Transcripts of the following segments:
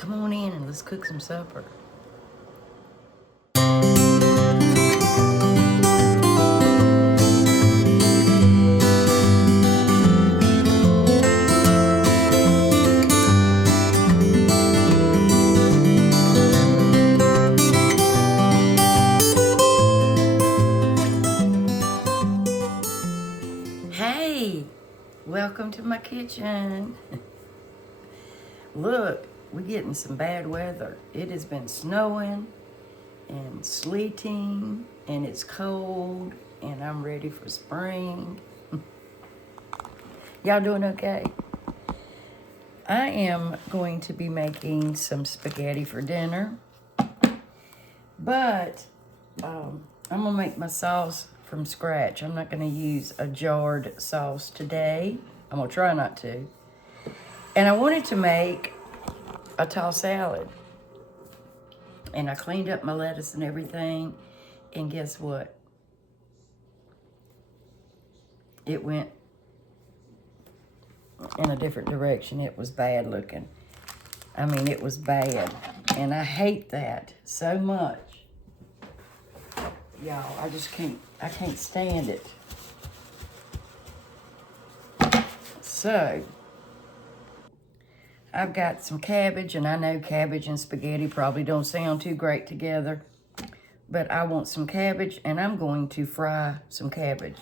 Come on in and let's cook some supper. Hey, welcome to my kitchen. Look, we're getting some bad weather. It has been snowing and sleeting and it's cold and I'm ready for spring. Y'all doing okay? I am going to be making some spaghetti for dinner, but I'm gonna make my sauce from scratch. I'm not gonna use a jarred sauce today. I'm gonna try not to. And I wanted to make a tall salad. And I cleaned up my lettuce and everything. And guess what? It went in a different direction. It was bad looking. I mean, it was bad. And I hate that so much. Y'all, I can't stand it. So, I've got some cabbage, and I know cabbage and spaghetti probably don't sound too great together, but I want some cabbage, and I'm going to fry some cabbage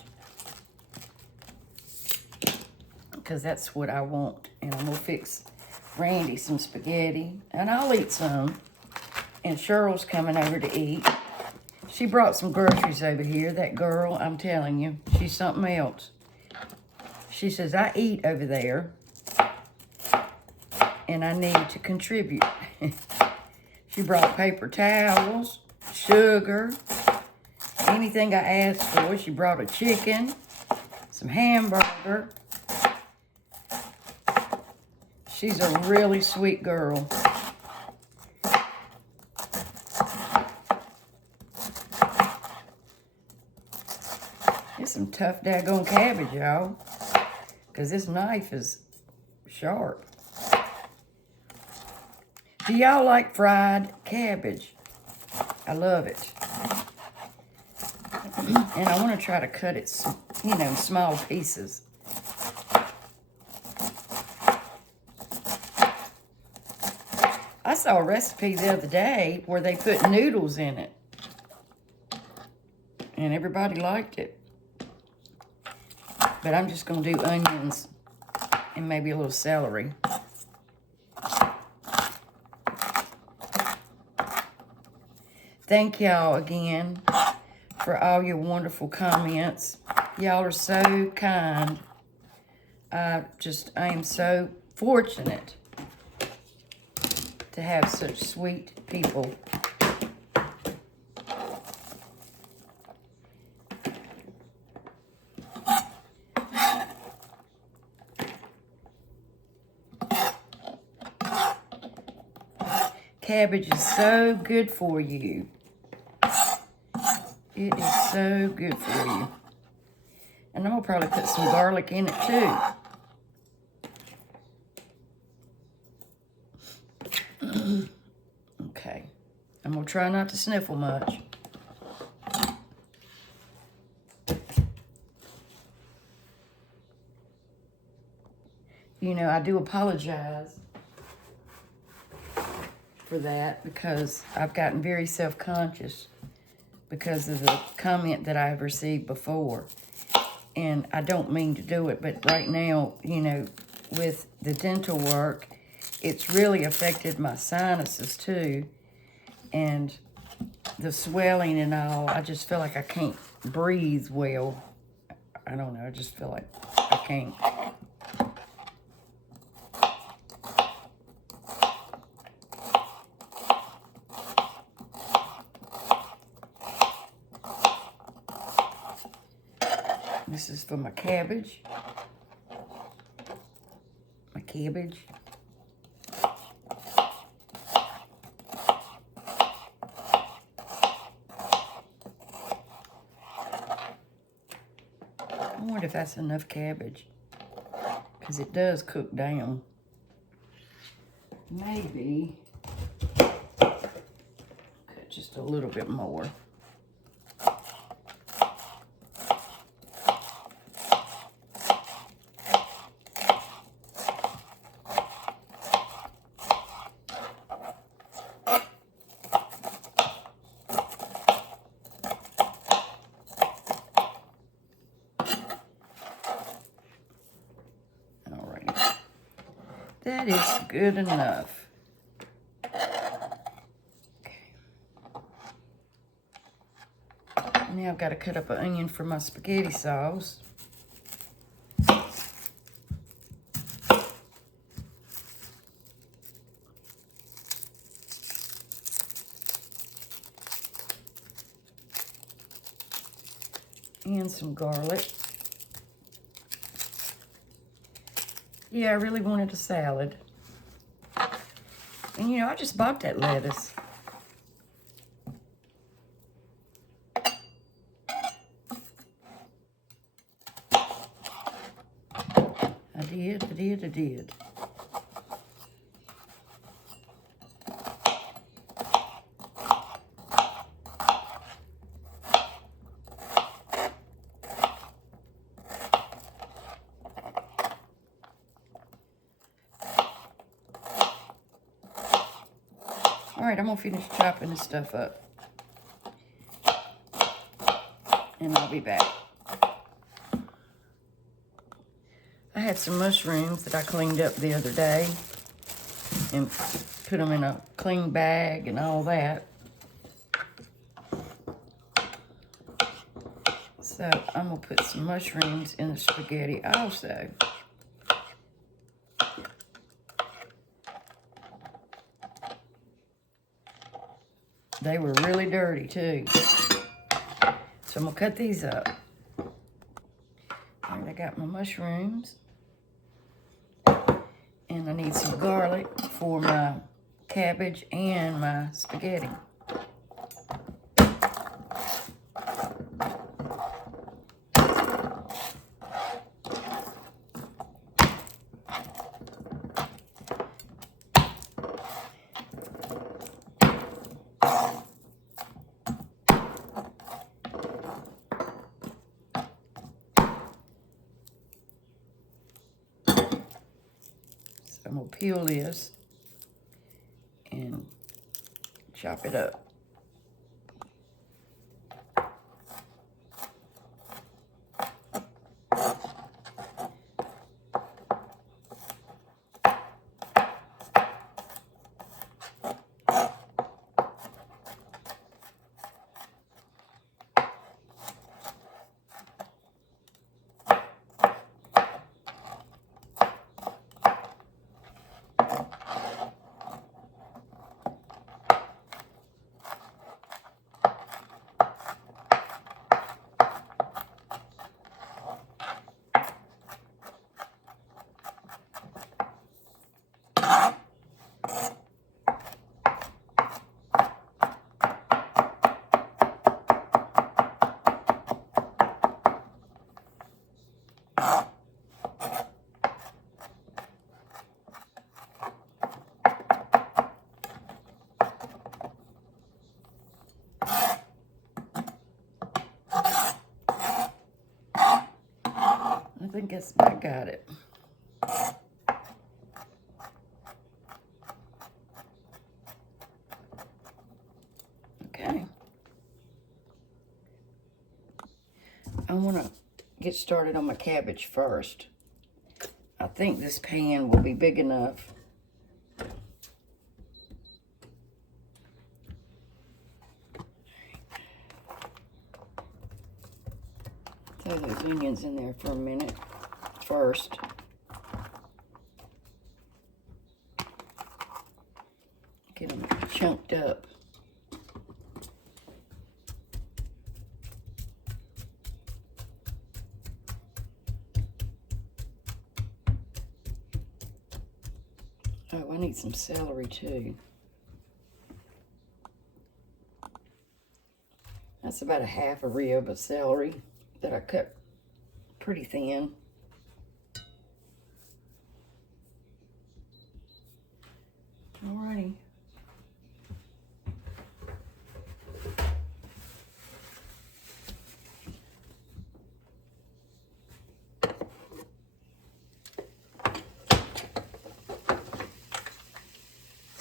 because that's what I want. And I'm gonna fix Randy some spaghetti, and I'll eat some, and Cheryl's coming over to eat. She brought some groceries over here. That girl, I'm telling you, she's something else. She says, I eat over there, and I need to contribute. She brought paper towels, sugar, anything I asked for. She brought a chicken, some hamburger. She's a really sweet girl. It's some tough daggone cabbage, y'all, because this knife is sharp. Do y'all like fried cabbage? I love it. And I want to try to cut it, in small pieces. I saw a recipe the other day where they put noodles in it. And everybody liked it. But I'm just going to do onions and maybe a little celery. Thank y'all again for all your wonderful comments. Y'all are so kind. I am so fortunate to have such sweet people. Cabbage is so good for you. It is so good for you. And I'm going to probably put some garlic in it too. Okay. I'm going to try not to sniffle much. I do apologize for that because I've gotten very self-conscious because of the comment that I've received before. And I don't mean to do it, but right now, with the dental work, it's really affected my sinuses too. And the swelling and all, I just feel like I can't breathe well. I don't know, I just feel like I can't. This is for my cabbage. My cabbage. I wonder if that's enough cabbage, because it does cook down. Maybe a little bit more. That is good enough. Okay. Now I've got to cut up an onion for my spaghetti sauce. And some garlic. Yeah, I really wanted a salad. And you know, I just bought that lettuce. I did. All right, I'm gonna finish chopping this stuff up. And I'll be back. I had some mushrooms that I cleaned up the other day and put them in a clean bag and all that. So I'm gonna put some mushrooms in the spaghetti also. They were really dirty too. So I'm gonna cut these up. All right, I got my mushrooms. And I need some garlic for my cabbage and my spaghetti. I'm gonna peel this and chop it up. I think I got it. Okay. I want to get started on my cabbage first. I think this pan will be big enough. Throw those onions in there for a minute first. Get them chunked up. Oh, I need some celery too. That's about a half a rib of celery that I cut pretty thin. Alrighty.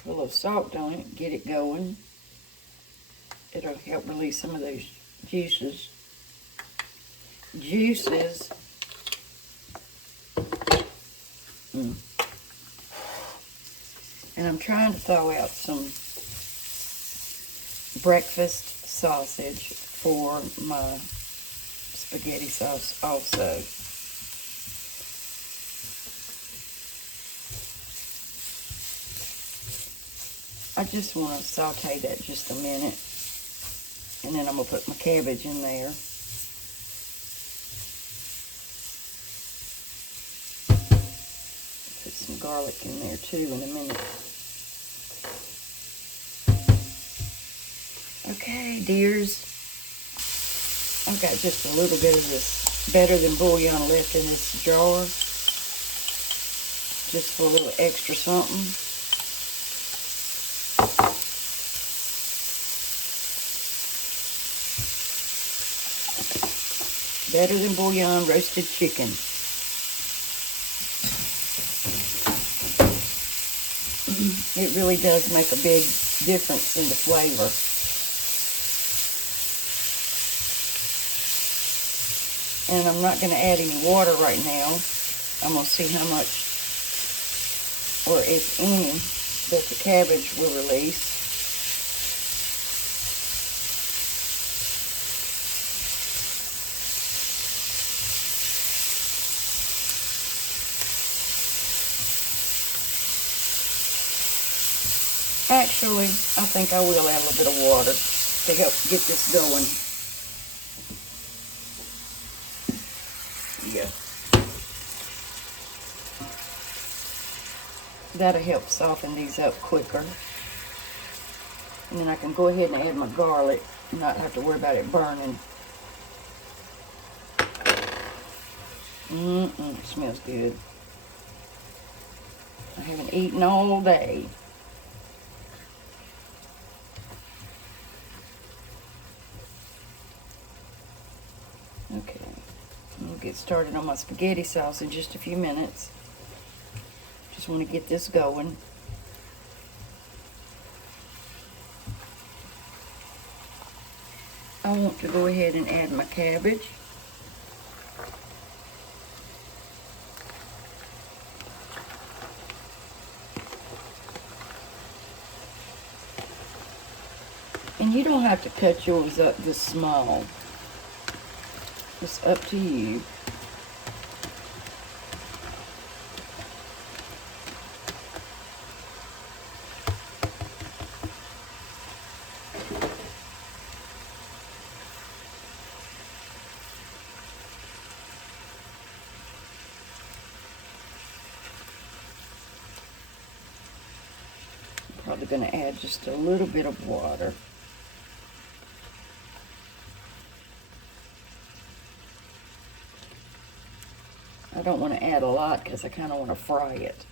Put a little salt on it, get it going. It'll help release some of those juices. And I'm trying to thaw out some breakfast sausage for my spaghetti sauce also. I just want to saute that just a minute, and then I'm going to put my cabbage in there. Put some garlic in there too in a minute. Okay, dears, I've got just a little bit of this better than bouillon left in this jar, just for a little extra something. Better than bouillon roasted chicken. It really does make a big difference in the flavor. And I'm not going to add any water right now. I'm going to see how much, or if any, that the cabbage will release. Actually, I think I will add a little bit of water to help get this going. Yeah. That'll help soften these up quicker. And then I can go ahead and add my garlic and not have to worry about it burning. It smells good. I haven't eaten all day. Okay, we'll get started on my spaghetti sauce in just a few minutes. Just want to get this going. I want to go ahead and add my cabbage. And you don't have to cut yours up this small. It's up to you. I'm probably going to add just a little bit of water. I don't want to add a lot because I kind of want to fry it.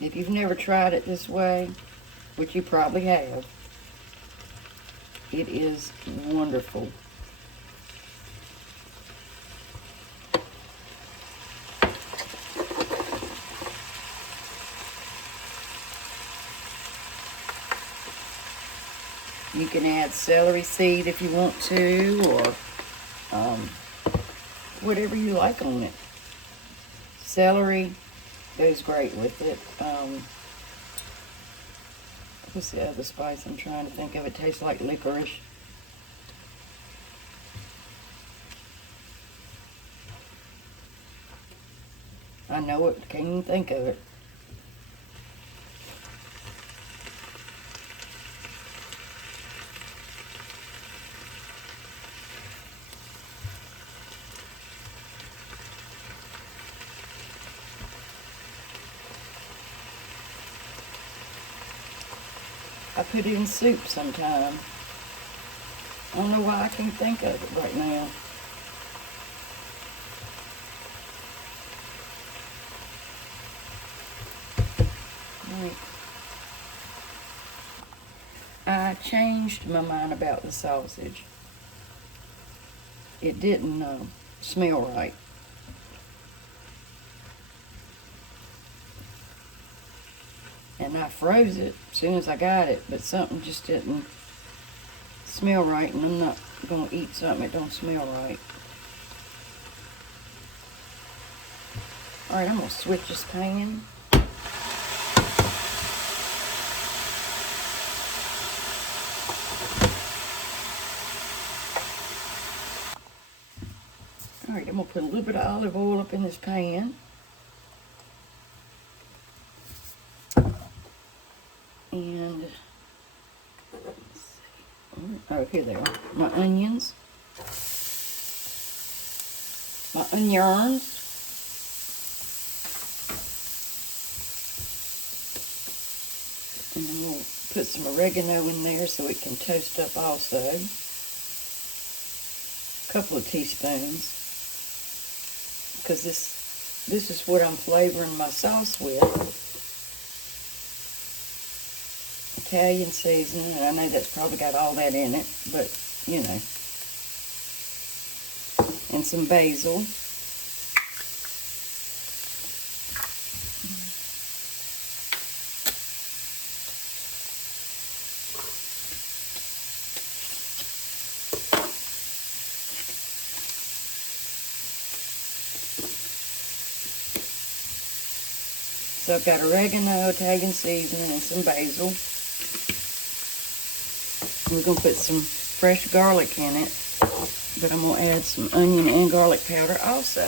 If you've never tried it this way, which you probably have, it is wonderful. You can add celery seed if you want to, or whatever you like on it. Celery goes great with it. What's the other spice I'm trying to think of? It tastes like licorice. I know it, can't even think of it. I put it in soup sometime. I don't know why I can't think of it right now. Right. I changed my mind about the sausage. It didn't smell right. And I froze it as soon as I got it, but something just didn't smell right, and I'm not going to eat something that don't smell right. All right, I'm going to switch this pan. All right, I'm going to put a little bit of olive oil up in this pan. And, let's see. Oh, here they are. My onions. My onions. And then we'll put some oregano in there so it can toast up also. A couple of teaspoons. Because this is what I'm flavoring my sauce with. Italian seasoning, and I know that's probably got all that in it, but you know. And some basil. So I've got oregano, Italian seasoning, and some basil. We're going to put some fresh garlic in it, but I'm going to add some onion and garlic powder also.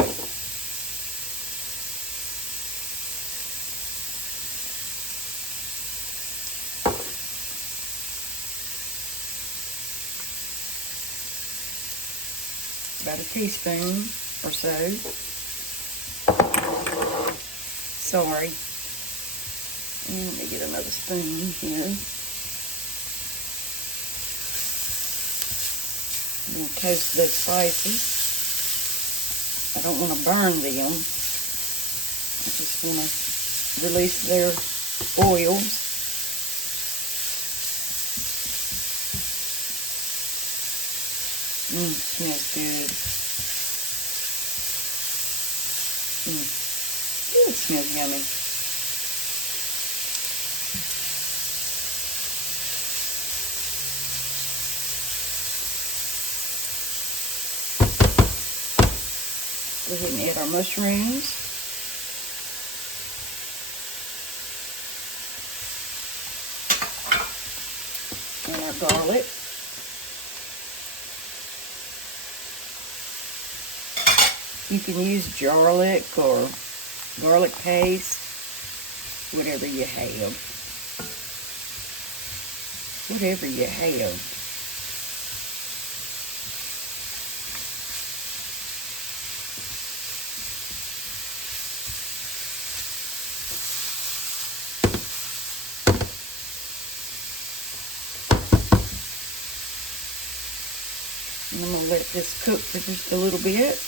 About a teaspoon or so. Sorry. And let me get another spoon here. I'm going to toast those spices. I don't want to burn them. I just want to release their oils. Smells good. Ooh, it smells yummy. Go ahead and add our mushrooms. And our garlic. You can use garlic or garlic paste, whatever you have. Whatever you have. And I'm going to let this cook for just a little bit.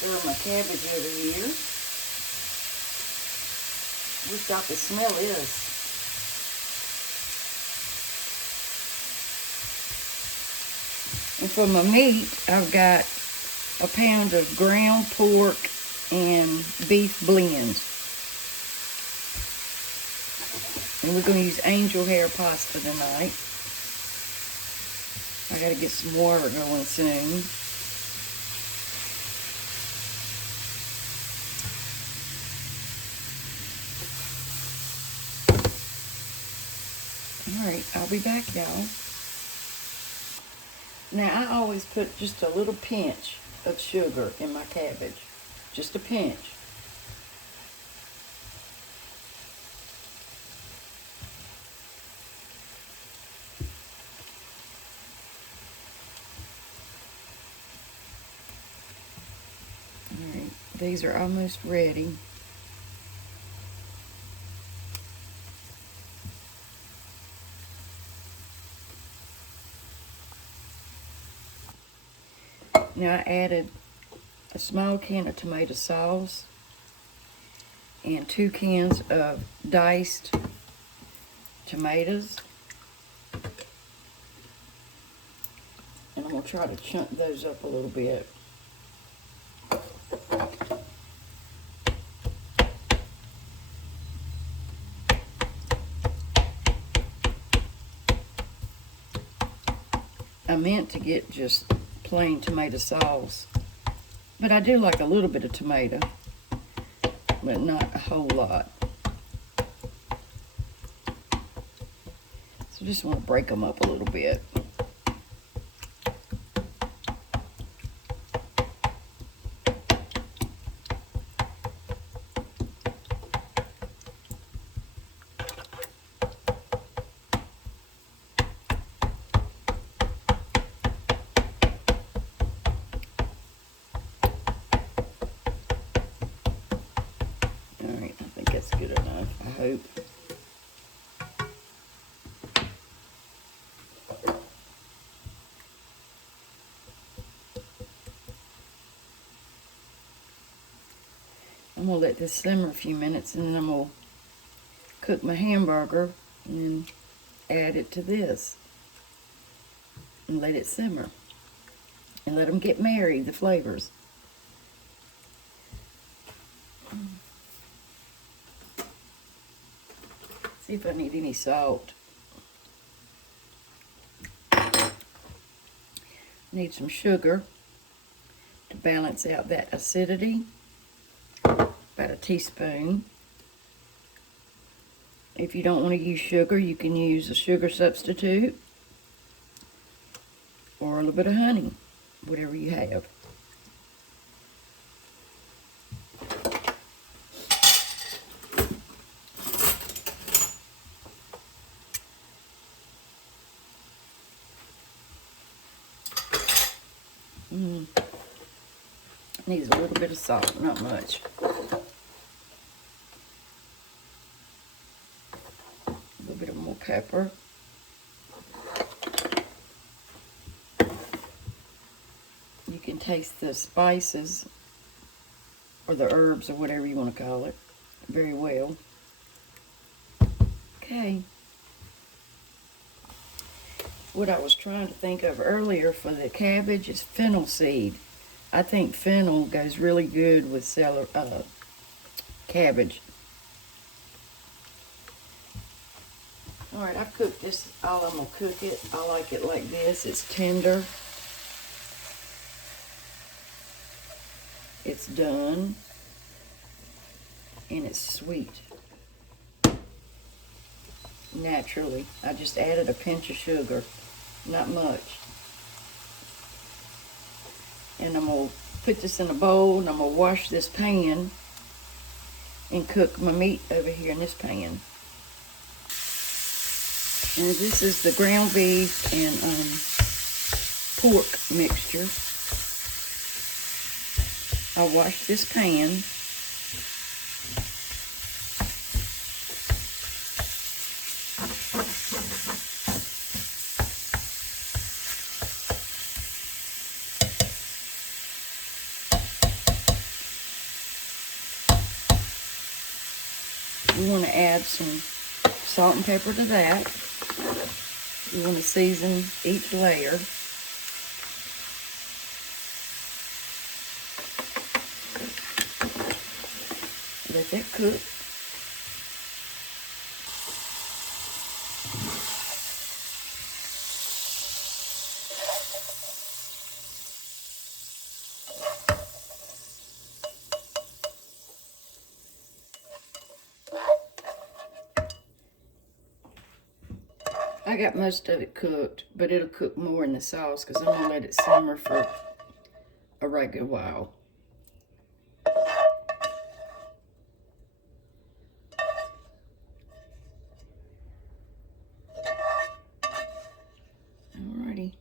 Stir my cabbage over here. Wish I could smell this. And for my meat, I've got a pound of ground pork and beef blends. And we're going to use angel hair pasta tonight. I got to get some water going soon. Alright, I'll be back, y'all. Now, I always put just a little pinch of sugar in my cabbage. Just a pinch. Alright, these are almost ready. Now I added a small can of tomato sauce. and 2 cans of diced tomatoes. And I'm going to try to chunk those up a little bit. I meant to get just plain tomato sauce, but I do like a little bit of tomato, but not a whole lot. So just want to break them up a little bit. That's good enough, I hope. I'm going to let this simmer a few minutes, and then I'm going to cook my hamburger and add it to this and let it simmer and let them get married, the flavors. See if I need any salt. Need some sugar to balance out that acidity. About a teaspoon. If you don't want to use sugar, you can use a sugar substitute or a little bit of honey, whatever you have. Needs a little bit of salt, not much. A little bit of more pepper. You can taste the spices or the herbs or whatever you want to call it very well. Okay. What I was trying to think of earlier for the cabbage is fennel seed. I think fennel goes really good with cabbage. All right, I've cooked this all I'm going to cook it. I like it like this. It's tender. It's done. And it's sweet. Naturally. I just added a pinch of sugar. Not much. And I'm going to put this in a bowl, and I'm going to wash this pan and cook my meat over here in this pan. And this is the ground beef and pork mixture. I'll wash this pan. We want to add some salt and pepper to that. We want to season each layer. Let that cook. I got most of it cooked, but it'll cook more in the sauce because I'm going to let it simmer for a regular while. Alrighty.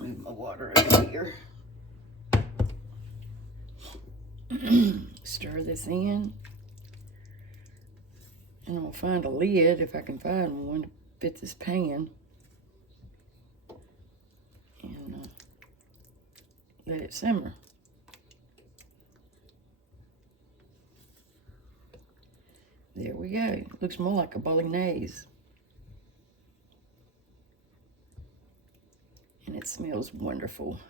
Move my water over here. Stir this in. And I'm going to find a lid, if I can find one, to fit this pan and let it simmer. There we go. Looks more like a bolognese. And it smells wonderful.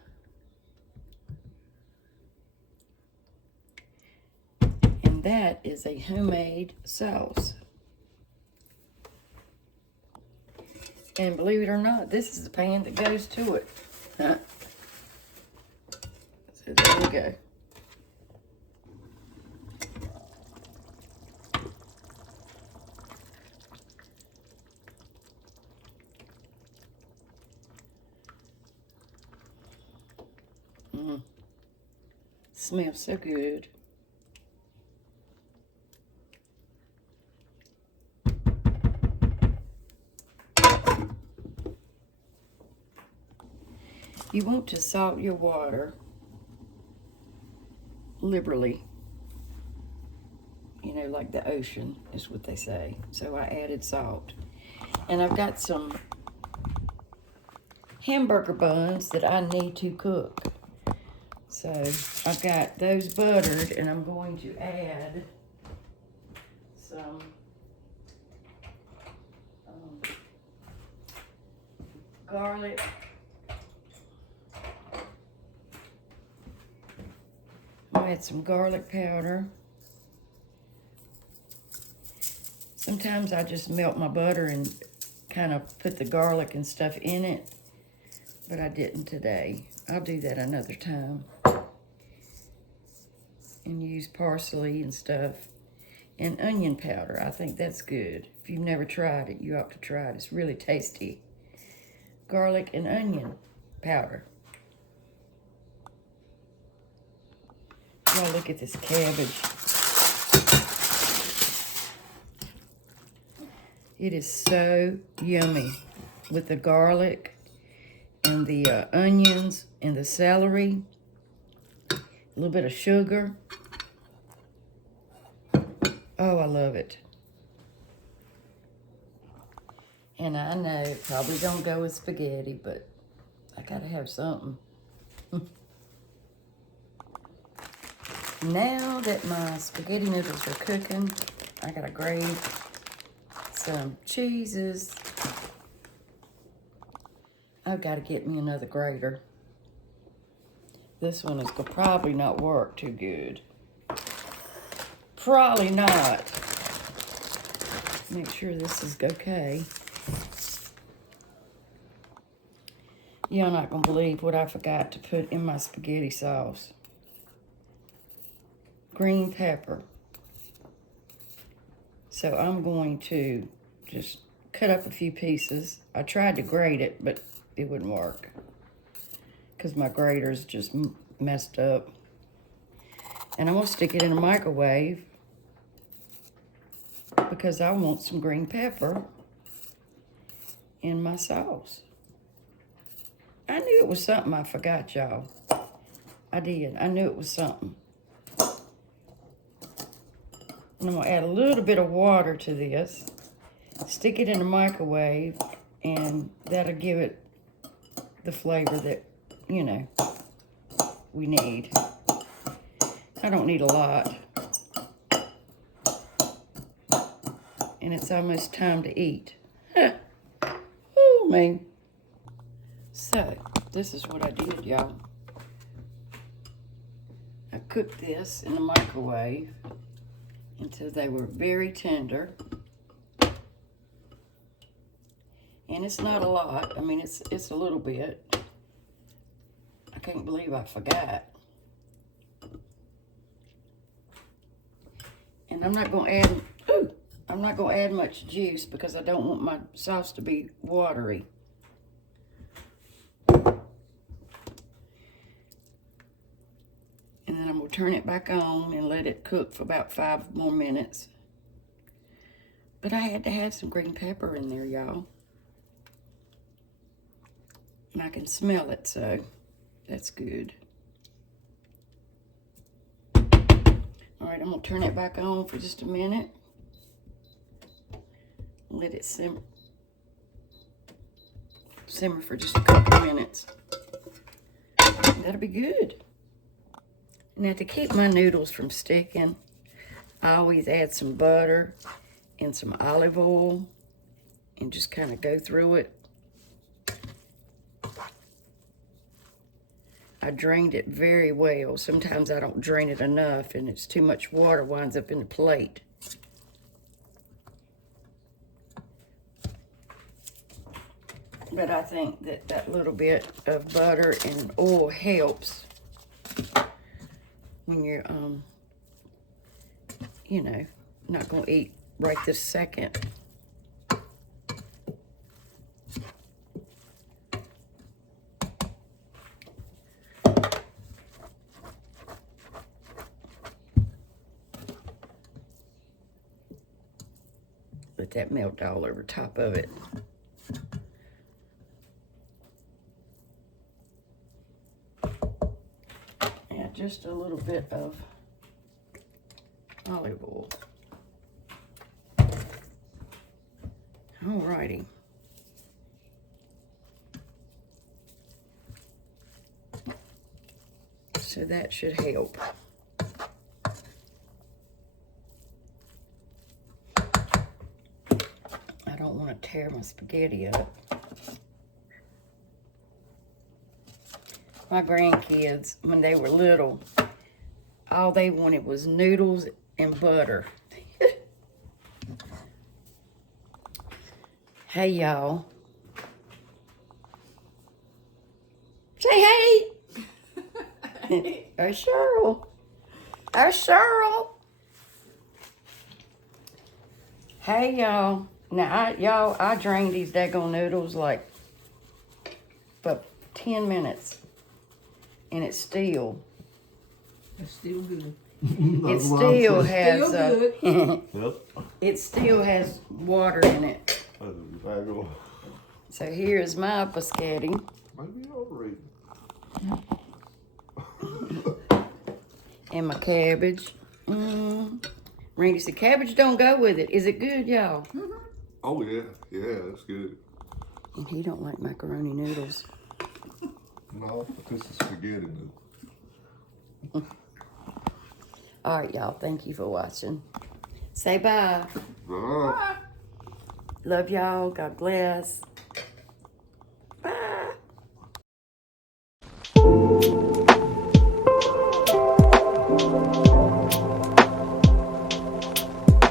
And that is a homemade sauce. And believe it or not, this is the pan that goes to it. Huh? So there we go. Smells so good. You want to salt your water liberally. You know, like the ocean is what they say. So I added salt. And I've got some hamburger buns that I need to cook. So I've got those buttered, and I'm going to add some garlic. I'll add some garlic powder. Sometimes I just melt my butter and kind of put the garlic and stuff in it, but I didn't today. I'll do that another time. And use parsley and stuff. And onion powder, I think that's good. If you've never tried it, you ought to try it. It's really tasty. Garlic and onion powder. Y'all look at this cabbage. It is so yummy with the garlic and the onions and the celery. A little bit of sugar. Oh, I love it. And I know it probably don't go with spaghetti, but I gotta have something. Now that my spaghetti noodles are cooking, I gotta grate some cheeses. I've gotta get me another grater. This one is gonna probably not work too good. Probably not. Make sure this is okay. Y'all not gonna believe what I forgot to put in my spaghetti sauce. Green pepper. So I'm going to just cut up a few pieces. I tried to grate it, but it wouldn't work because my grater's just messed up. And I'm gonna stick it in a microwave because I want some green pepper in my sauce. I knew it was something I forgot, y'all. I did. I knew it was something. And I'm gonna add a little bit of water to this. Stick it in the microwave, and that'll give it the flavor that, you know, we need. I don't need a lot. And it's almost time to eat. Oh, man. So, this is what I did, y'all. I cooked this in the microwave until they were very tender. And it's not a lot. I mean, it's a little bit. I can't believe I forgot. And I'm not going to add much juice because I don't want my sauce to be watery. And then I'm going to turn it back on and let it cook for about 5 more minutes. But I had to have some green pepper in there, y'all. And I can smell it, so that's good. All right, I'm going to turn it back on for just a minute. Let it simmer. simmer for just a couple of minutes. That'll be good. Now, to keep my noodles from sticking, I always add some butter and some olive oil and just kind of go through it. I drained it very well. Sometimes I don't drain it enough and it's too much water winds up in the plate. But I think that that little bit of butter and oil helps when you're, you know, not going to eat right this second. Let that melt all over top of it. Add just a little bit of olive oil. Alrighty. So that should help. I don't want to tear my spaghetti up. My grandkids, when they were little, all they wanted was noodles and butter. Hey, y'all. Say hey. There's Cheryl. There's Cheryl. Hey, y'all. Now, I drained these daggone noodles like for 10 minutes. And it's still good. It still has good. Yep. it still has water in it. So here's my biscotti. Might be overrated. And my cabbage. Randy said cabbage don't go with it. Is it good, y'all? Oh yeah, yeah, that's good. And he don't like macaroni noodles. No, this is spaghetti noodle. All right, y'all. Thank you for watching. Say bye. Bye. Love y'all. God bless.